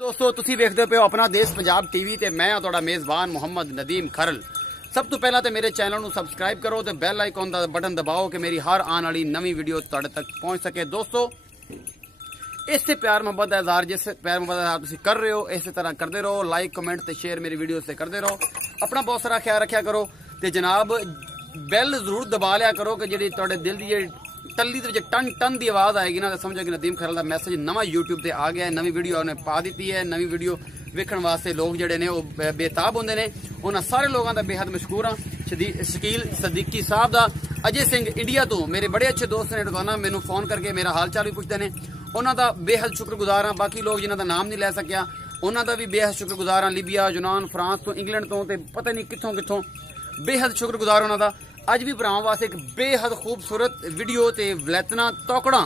दोस्तों तुसी वेखदे पे हो अपना देश पंजाब टीवी ते मैं हां तुहाडा मेजबान मुहम्मद नदीम खरल। सब तो पहला तो मेरे चैनल नू सबसक्राइब करो ते बैल आइकॉन दा बटन दबाओ कि मेरी हर आने वाली नवी वीडियो तुहाडे तक पहुंच सके। दोस्तों इससे प्यार मोहब्बत का इज़हार जिस प्यार मोहब्बत का इज़हार तुसी कर रहे हो इसी तरह करते रहो। लाइक कमेंट ते शेयर मेरी वीडियो से करते रहो। अपना बहुत सारा ख्याल रखा करो ते जनाब बैल जरूर दबा लिया करो कि जी तुहाडे दिल की जी टल्ली के टन टन की आवाज़ आएगी ना तो समझो कि नदीम खरल का मैसेज नवा यूट्यूब से आ गया है। नवी वीडियो उन्हें पा दी है। नवी वीडियो वेखण वास्ते लोग जोड़े ने बेताब होंगे ने। उन्होंने सारे लोगों का बेहद मशहूर हाँ। शकील सदीकी साहब का अजय सिंह इंडिया तो मेरे बड़े अच्छे दोस्त ने रोजाना मैनू फोन करके मेरा हाल चाल भी पुछते हैं। उन्होंने बेहद शुक्रगुजार हाँ। बाकी लोग जिन्हों का नाम नहीं लै सकिया उन्होंने भी बेहद शुक्रगुजार हाँ। लीबिया यूनान फ्रांस तो इंग्लैंड तो पता नहीं कितों कितों बेहद शुक्रगुजार उन्होंने। अज भी भरावां वास्ते एक बेहद खूबसूरत वीडियो ते वलैतना तौकड़ा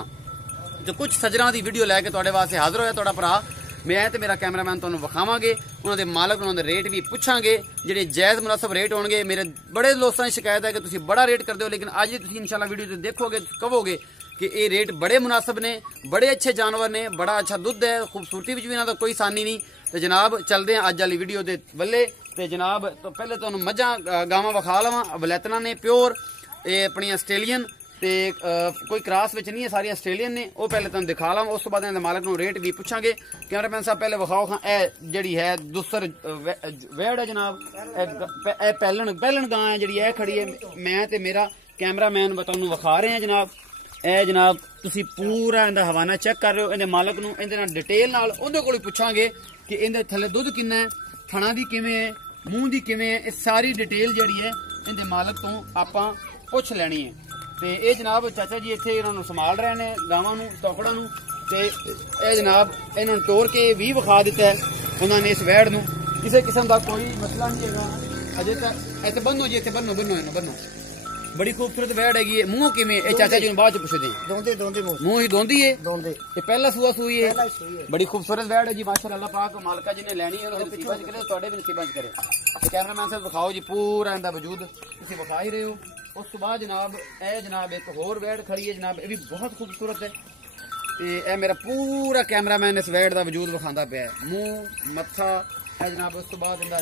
जो कुछ सजरां दी वीडियो लैके तुहाडे वास्ते हाजिर होया। तुहाडा भरा मैं ते मेरा कैमरामैन तुहानूं विखावांगे। उन्हां दे मालक उन्हां दे रेट भी पुछांगे जिहड़े जायज़ मुनासब रेट होणगे। मेरे बड़े दोस्तां दी शिकायत है कि तुसीं बड़ा रेट करदे हो लेकिन अज तुसीं इंशाअल्लाह वीडियो ते देखोगे कहोगे कि ये रेट बड़े मुनासब ने। बड़े अच्छे जानवर ने बड़ा अच्छा दुध है। खूबसूरती विच भी इन्हां दा कोई सानी नहीं। तो जनाब चलते हैं अज वाली वीडियो के वल्ले। तो जनाब तो पहले तुहानूं मझां गावां विखा लवां। वलैतना ने प्योर ये अपनी आस्ट्रेलियन ते कोई क्रॉस विच नहीं है सारी आस्ट्रेलियन ने। वो पहले तुहानूं दिखा लवां उस तो बाद इन्हां मालक नूं रेट भी पुछांगे। कैमरामैन साहब पहले विखाओ खां ए जिहड़ी है दुसर वेड़ है जनाब ए पैलण गां है जिहड़ी ए खड़ी है। मैं ते मेरा कैमरामैन तुहानूं विखा रहे हैं जनाब। ए जनाब तुसीं पूरा इहदा हवाना चेक कर रहे हो। इहदे मालक नूं इहदे नाल डिटेल नाल उहदे कोल पुछांगे कि इहदे थल्ले दुध किन्ना है थणा दी किवें है मूंह दी किवें है। इस सारी डिटेल जिहड़ी है इहदे मालक तो आपां पुछ लैनी है। ते ए जनाब चाचा जी इत्थे इन्हां नूं संभाल रहे ने गावां नूं तौकड़ा नूं ते ए जनाब इन्हां नूं तोड़ के भी विखा दित्ता है उन्हां ने इस वैड़ नूं। किसी किस्म का कोई मसला नहीं हैगा। अजे तक इत्थे बन्नो जी इत्थे बन्नो बन्नो बड़ी खूबसूरत वैड़ हैगी है। मुंह किवें ए चाचा जी नूं बाद च पुछदे मुंह ही दोंदी है। ये पहला सूआ सूई है। बड़ी खूबसूरत वैड़ है जी माशाअल्लाह। अल्लाह पाक मालका जी ने लैनी है उन्होंने नसीबां च करे तुहाडे भी नसीबां च करे। ते कैमरामैन साहब विखाओ जी पूरा इहदा वजूद तुसीं विखा ही रहे हो। उस तो बाद जनाब ए जनाब एक होर वैड़ खड़ी है जनाब। ये भी बहुत खूबसूरत है। ते ए मेरा पूरा कैमरामैन इस वैड़ का वजूद विखांदा पिया है। मुंह मत्था है जनाब। उस तो बाद इहदा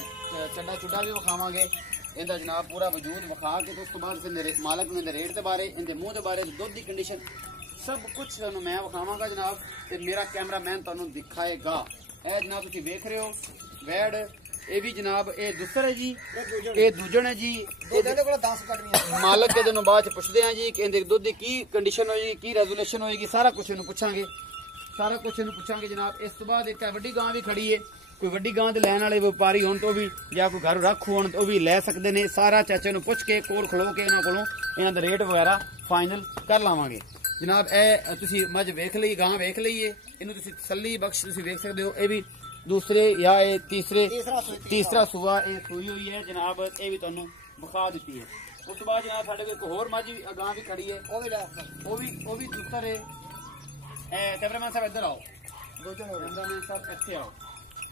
चड्डा चुड्डा भी विखावांगे। इनका जनाब पूरा वजूद विखा के तो उस तो बाद मालक ने रेट के बारे इनके मुंह के बारे दुध की कंडीशन सब कुछ मैं विखावांगा जनाब। ते मेरा कैमरामैन तुहानूं दिखाएगा। ए जनाब तुसीं वेख रहे हो वैड़ ये भी जनाब ये दुसर है जी ये दूजन है जी। मालक के दिनों बाद पुछते हैं जी कि इनके दुध की कंडीशन होगी की रेजुलेशन होगी सारा कुछ इन्हूं पुछांगे जनाब। इस तो बाद एक वड्डी गां भी खड़ी है। कोई वड्डी गां ते लैण वाले व्यापारी होण तो भी या कोई घर रख होण तो भी लै सकते हैं। सारा चाचे नूं पुछ के कोल खलो के इन्हां कोलों इन्हां दा रेट वगैरह फाइनल कर लावांगे जनाब। ए तुसीं मझ वेख लई गां वेख लई है इन्हूं तुसीं तसल्ली बख्श तुसीं वेख सकदे हो। ये भी दूसरे या ये तीसरा सूआ ये सूई हुई है जनाब। ये भी तुहानूं विखा दित्ती है। उस तो बाद जनाब साडे कोल एक होर मझ गां भी खड़ी है वो भी दूसर है। कैमरामैन साहब इधर आओ। कैमरामैन साहब इत्थे आओ।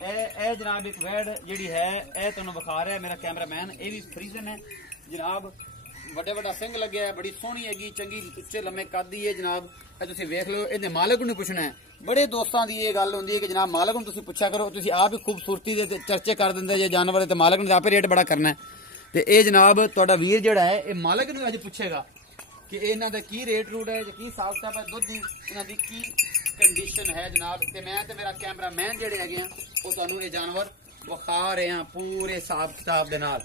ए जनाब एक वैड़ जिहड़ी है ए तुहानूं विखा रहा है मेरा कैमरामैन। ये भी फ्रीजन है जनाब। वड्डा सिंह लग्या है बड़ी सोहनी हैगी चंगी उच्चे लम्मे कद दी है जनाब। ए तुसीं वेख लो इहदे मालक नूं पुछना है। बड़े दोस्तों की यह गल होंदी है कि जनाब मालक नूं तुसीं पुछा करो। तुसीं आप ही खूबसूरती दे चर्चे कर दिंदे जे जानवर ते मालक ने आपे रेट बड़ा करना है। ते ये जनाब तुहाडा वीर जिहड़ा है ये मालक नूं अज पुछेगा कि इन्हां दा की रेट रूट है की हिसाब किताब है दुध दी इन्हां दी की कंडीशन है जनाब। ते मैं ते मेरा कैमरामैन जिहड़े हैगे हैं वो तुहानूं ये जानवर विखा रहे हैं पूरे हिसाब किताब दे नाल।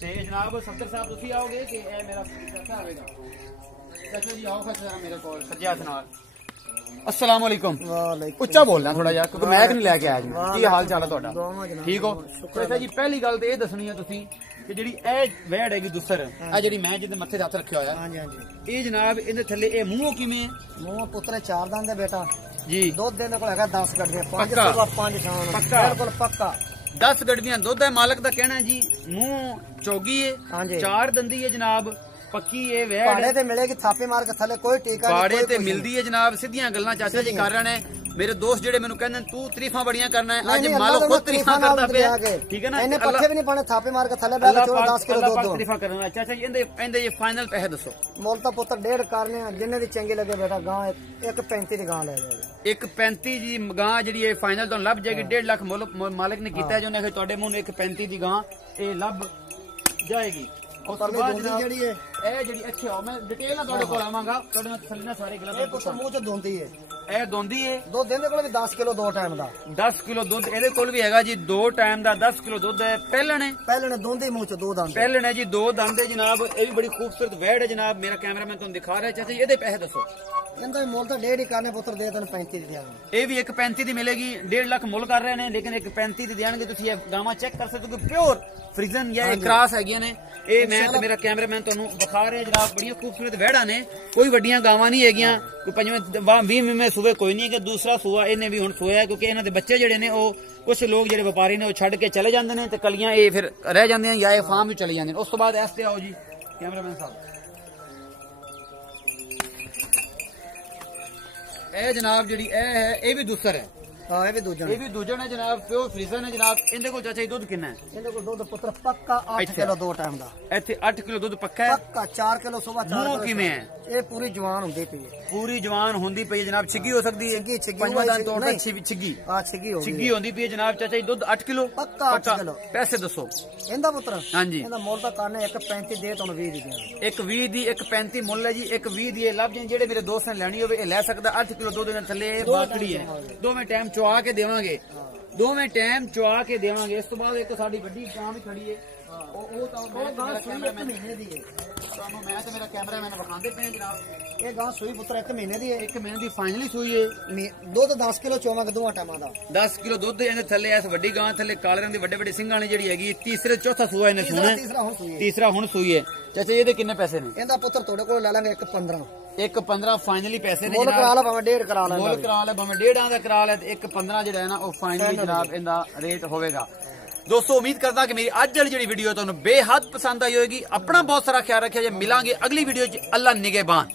ते जनाब सत्तर साहब तुसीं आओगे कि ए मेरा चाचा आवेगा। चाचा जी आओ फिर मेरे कोल सज्जे हत्थ नाल। अस्सलाम वालेकुम। उच्चा बोलना थोड़ा यार क्योंकि मैक नहीं लैके आया जी। की हाल चाल है तुहाडा ठीक हो? चाचा जी पहली गल तो यह दसनी है तुसीं कि जिहड़ी ए वैड़ हैगी दुसर आ जिहड़ी मैं जिहदे मत्थे ते हत्थ रखिया होया ये जनाब इहदे थल्ले ए मूंह किवें है? मूंह पुत्तर 4 दंद है बेटा जी। दुध देने को हैगा 10 गड्डियां 5 शाम बिल्कुल पक्का 10 गड्डियां दुध है। मालक दा कहना है जी मुंह चौगी है 4 दंदी है जनाब पक्की है वैड़। पाड़े ते मिलेगी थापे मार के थले कोई टीका पाड़े ते मिलदी है जनाब। सीधियां गल्लां चाचा जी कर रहे हैं। ਮੇਰੇ ਦੋਸਤ ਜਿਹੜੇ ਮੈਨੂੰ ਕਹਿੰਦੇ ਤੂੰ ਤਾਰੀਫਾਂ ਬੜੀਆਂ ਕਰਨਾ ਹੈ, ਅੱਜ ਨਹੀਂ, ਮਾਲੋ ਅੱਲਾ ਖੁਦ ਤਾਰੀਫਾਂ ਕਰਦਾ ਪਿਆ, ਕੇ। ਠੀਕ ਹੈ ਨਾ। ਇਹਨੇ ਪੱਠੇ ਵੀ ਨਹੀਂ ਪਾਣੇ, ਥਾਪੇ ਮਾਰ ਕੇ ਥੱਲੇ ਬੈਠ ਕੇ 10 ਕਿਲੋ ਦੁੱਧ ਤਾਰੀਫਾਂ ਕਰਨਾ। ਅੱਛਾ ਜੀ, ਇਹਦੇ ਇਹ ਫਾਈਨਲ ਪੈਸੇ ਦੱਸੋ। ਮੁੱਲ ਤਾਂ ਪੁੱਤਰ 1.5 ਕਰਨੇ ਆ, ਜਿੰਨੇ ਦੀ ਚੰਗੀ ਲੱਗੇ ਬੇਟਾ ਗਾਂ 1.35 ਦੀ ਗਾਂ ਲੈ ਜਾਏਗਾ। 1.35 ਦੀ ਗਾਂ ਜਿਹੜੀ ਇਹ ਫਾਈਨਲ ਤੁਹਾਨੂੰ ਲੱਭ ਜਾਏਗੀ। 1.5 ਲੱਖ ਮਾਲਕ ਨੇ ਕੀਤਾ ਜੋ ਨੇ ਤੁਹਾਡੇ ਮੂੰਹ ਨੂੰ 1.35 ਦੀ ਗਾਂ ਇਹ ਲੱਭ ਜਾਏਗੀ। ਉਸ ਤੋਂ ਬਾਅਦ ਜਿਹੜੀ ਹੈ ਇਹ ਜਿਹੜੀ ਅੱਛਾ ਮੈਂ ਡਿਟੇਲ ਨਾਲ ਤੁਹਾਡੇ ਕੋਲ ਆਵਾਂਗਾ, ਤੁਹਾਡੇ ਨਾਲ ਤਸੱਲੀ ਨਾਲ ਸਾਰੇ ਗੱਲਾਂ ਇਹ ਪੁੱਤਰ ਮੂੰਹ ਚ ਦੋਂਦੀ ਹੈ। ਇਹ ਦੋਂਦੀ ਹੈ। ਦੁੱਧ ਇਹਦੇ ਕੋਲ ਵੀ 10 ਕਿਲੋ 2 ਟਾਈਮ ਦਾ। 10 ਕਿਲੋ ਦੁੱਧ ਇਹਦੇ ਕੋਲ ਵੀ ਹੈਗਾ ਜੀ, 2 ਟਾਈਮ ਦਾ 10 ਕਿਲੋ ਦੁੱਧ ਹੈ। ਪਹਿਲਣ ਪਹਿਲਣ ਦੋਂਦੀ ਮੂੰਹ ਚ 2 ਦੰਦ। ਪਹਿਲਣ ਹੈ ਜੀ, 2 ਦੰਦ ਹੈ ਜਨਾਬ। ਇਹ ਵੀ ਬੜੀ ਖੂਬਸੂਰਤ ਵੈੜ ਹੈ ਜਨਾਬ। ਮੇਰਾ ਕੈਮਰਾਮੈਨ ਤੁਹਾਨੂੰ ਦਿਖਾ ਰਿਹਾ। ਚਾਚਾ ਜੀ ਇਹਦੇ ਪੈਸੇ ਦੱਸੋ। ਇਹਦਾ ਮੁੱਲ ਤਾਂ 1.5 ਹੀ ਕਰਨੇ ਪੁੱਤਰ, ਦੇ ਤੈਨੂੰ 35 ਦੀ ਦਿਆਂਗੇ। ਇਹ ਵੀ 1.35 ਦੀ ਮਿਲੇਗੀ। 1.5 ਲੱਖ ਮੁੱਲ ਕਰ ਰਹੇ ਨੇ, ਲੇਕਿਨ 1.35 ਦੀ ਦੇਣਗੇ। ਤੁਸੀਂ ਇਹ ਗਾਵਾਂ ਚੈੱਕ ਕਰ ਸਕਦੇ ਹੋ ਕਿ ਪਿਓਰ ਫਰੀਜ਼ਨ ਜਾਂ ਇਹ ਕ੍ਰਾਸ ਹੈਗੀਆਂ ਨੇ। ਇਹ ਮੈਂ ਤੇ ਮੇਰਾ ਕੈਮਰਾਮੈਨ ਤੁਹਾਨੂੰ ਵਿਖਾ ਰਿਹਾ ਜਨਾਬ। ਬੜੀਆਂ ਖੂਬਸੂਰਤ ਵੈੜਾਂ ਨੇ, ਕੋਈ ਵੱਡੀਆਂ ਗਾਵਾਂ ਨਹੀਂ ਹੈਗੀਆਂ। ਕੋਈ 20 ਸੂਏ ਕੋਈ ਨਹੀਂ ਕਿ ਦੂਸਰਾ ਸੂਆ ਇਹਨੇ ਵੀ ਹੁਣ ਸੋਇਆ, ਕਿਉਂਕਿ ਇਹਨਾਂ ਦੇ ਬੱਚੇ ਜਿਹੜੇ ਨੇ ਉਹ ਕੁਝ ਲੋਕ ਜਿਹੜੇ ਵਪਾਰੀ ਨੇ ਉਹ ਛੱਡ ਕੇ ਚਲੇ ਜਾਂਦੇ ਨੇ ਤੇ ਕਲੀਆਂ ਇਹ ਫਿਰ ਰਹਿ ਜਾਂਦੀਆਂ ਜਾਂ ਇਹ ਫਾਰਮ ਵੀ ਚਲੇ ਜਾਂਦੇ ਨੇ। ਉਸ ਤੋਂ ਬਾਅਦ ਇਸ ਤੇ ਆਓ ਜੀ ਕੈਮਰਾਮੈਨ ਸਾਹਿਬ। ਇਹ ਜਨਾਬ ਜਿਹੜੀ ਇਹ ਹੈ ਇਹ ਵੀ ਦੂਸਰ ਹੈ। ਹਾਂ ਇਹ ਵੀ ਦੂਜਾ ਇਹ ਵੀ ਦੂਜਾ ਨੇ ਜਨਾਬ, ਪਿਓਰ ਫਰੀਜ਼ਨ ਹੈ ਜਨਾਬ। ਇਹਦੇ ਕੋਲ ਚਾਚਾ ਜੀ ਦੁੱਧ ਕਿੰਨਾ ਹੈ? ਇਹਦੇ ਕੋਲ ਦੁੱਧ ਪੁੱਤਰ ਪੱਕਾ 8 ਕਿਲੋ 2 ਟਾਈਮ ਦਾ। ਇੱਥੇ 8 ਕਿਲੋ ਦੁੱਧ ਪੱਕਾ ਹੈ। ਪੱਕਾ 4 ਕਿਲੋ ਸਵੇਰ 4 ਮੂੰਹ ਕਿਵੇਂ ਹੈ? ਇਹ ਪੂਰੀ ਜਵਾਨ ਹੁੰਦੀ ਪਈ ਹੈ। ਪੂਰੀ ਜਵਾਨ ਹੁੰਦੀ ਪਈ ਹੈ ਜਨਾਬ। ਛਿੱਗੀ ਹੋ ਸਕਦੀ ਹੈ। ਛਿੱਗੀ ਪੰਜਵਾਂ ਦਿਨ ਤੋੜ ਤੇ ਛਿੱਗੀ ਆ ਛਿੱਗੀ ਹੋ ਗਈ। ਛਿੱਗੀ ਹੁੰਦੀ ਪਈ ਹੈ ਜਨਾਬ। ਚਾਚਾ ਜੀ ਦੁੱਧ 8 ਕਿਲੋ ਪੱਕਾ 8 ਕਿਲੋ। ਪੈਸੇ ਦੱਸੋ ਇਹਦਾ ਪੁੱਤਰ। ਹਾਂਜੀ ਇਹਦਾ ਮੁੱਲ ਤਾਂ ਕਰਨੇ 1.35 ਦੇ ਤੁਹਾਨੂੰ 20 ਦੀ ਦਿਆਂਗੇ। 1.20 ਦੀ 1.35 ਮੁੱਲ ਹੈ ਜੀ। 1.20 ਦੀ ਇਹ ਲੱਭ ਜਾਣ। ਜਿਹੜੇ ਮੇਰੇ ਦੋਸਤ ਨੇ ਲੈਣੀ ਹੋਵੇ ਇਹ ਲੈ ਸਕਦਾ। 8 ਕਿਲੋ ਦੁੱਧ ਇਹਨਾਂ ਥੱਲੇ ਬਾਕੜੀ ਹੈ। ਦੋਵੇਂ ਟਾਈਮ ਚੁਆ ਕੇ ਦੇਵਾਂਗੇ। ਦੋਵੇਂ ਟਾਈਮ ਚੁਆ ਕੇ ਦੇਵਾਂਗੇ। ਇਸ ਤੋਂ ਬਾਅਦ ਇੱਕ ਸਾਡੀ ਵੱਡੀ ਗਾਂ ਵੀ ਖੜੀ ਹੈ। ਉਹ ਤਾਂ ਮਹੀਨੇ ਦੀ ਹੈ। ਤੁਹਾਨੂੰ ਮੈਂ ਤੇ ਮੇਰਾ ਕੈਮਰਾਮੈਨ ਵਿਖਾਉਂਦੇ ਪਏ ਜਨਾਬ। ਇਹ ਗਾਂ ਸੂਈ ਪੁੱਤਰ 1 ਮਹੀਨੇ ਦੀ ਹੈ। 1 ਮਹੀਨੇ ਦੀ ਫਾਈਨਲੀ ਸੂਈ ਹੈ। ਦੁੱਧ 10 ਕਿਲੋ ਚੋਵਾਂਗੇ ਦੋਵਾਂ ਟਾਈਮਾਂ ਦਾ। 10 ਕਿਲੋ ਦੁੱਧ ਇਹਦੇ ਥੱਲੇ ਇਸ ਵੱਡੀ ਗਾਂ ਥੱਲੇ ਕਾਲੇ ਰੰਗ ਦੇ ਵੱਡੇ ਵੱਡੇ ਸਿੰਘਾਂ ਵਾਲੀ ਜਿਹੜੀ ਹੈਗੀ ਤੀਸਰੇ ਚੌਥਾ ਸੂਆ ਇਹਨੇ ਸੂਣਾ। ਤੀਸਰਾ ਹੁਣ ਸੂਈ ਹੈ। ਚਾਚਾ ਇਹਦੇ ਕਿੰਨੇ ਪੈਸੇ ਨੇ? ਇਹਦਾ ਪੁੱਤਰ ਤੁਹਾਡੇ ਕੋਲ ਲੈ ਲਾਂਗੇ 1.15। 1.15 ਫਾਈਨਲੀ ਪੈਸੇ ਨੇ ਮੁੱਲ ਕਰਾ ਲਾ ਭਾਵੇਂ 1.5 ਕਰਾ ਲੈ। ਮੁੱਲ ਕਰਾ ਲੈ ਭਾਵੇਂ 1.5 ਦਾ ਕਰਾ ਲੈ ਤੇ 1.15 ਜਿਹੜਾ ਹੈ ਨਾ ਉਹ ਫਾਈਨਲੀ ਜਨਾਬ ਇਹਦਾ ਰੇਟ ਹੋਵੇਗਾ। ਦੋਸਤੋ ਉਮੀਦ ਕਰਦਾ ਕਿ ਮੇਰੀ ਅੱਜ ਵਾਲੀ ਜਿਹੜੀ ਵੀਡੀਓ ਤੁਹਾਨੂੰ ਬੇਹੱਦ ਪਸੰਦ ਆਈ ਹੋਵੇਗੀ। ਆਪਣਾ ਬਹੁਤ ਸਾਰਾ ਖਿਆਲ ਰੱਖਿਆ ਜੇ। ਮਿਲਾਂਗੇ ਅਗਲੀ ਵੀਡੀਓ 'ਚ। ਅੱਲਾ ਨਿਗਹਿਬਾਨ।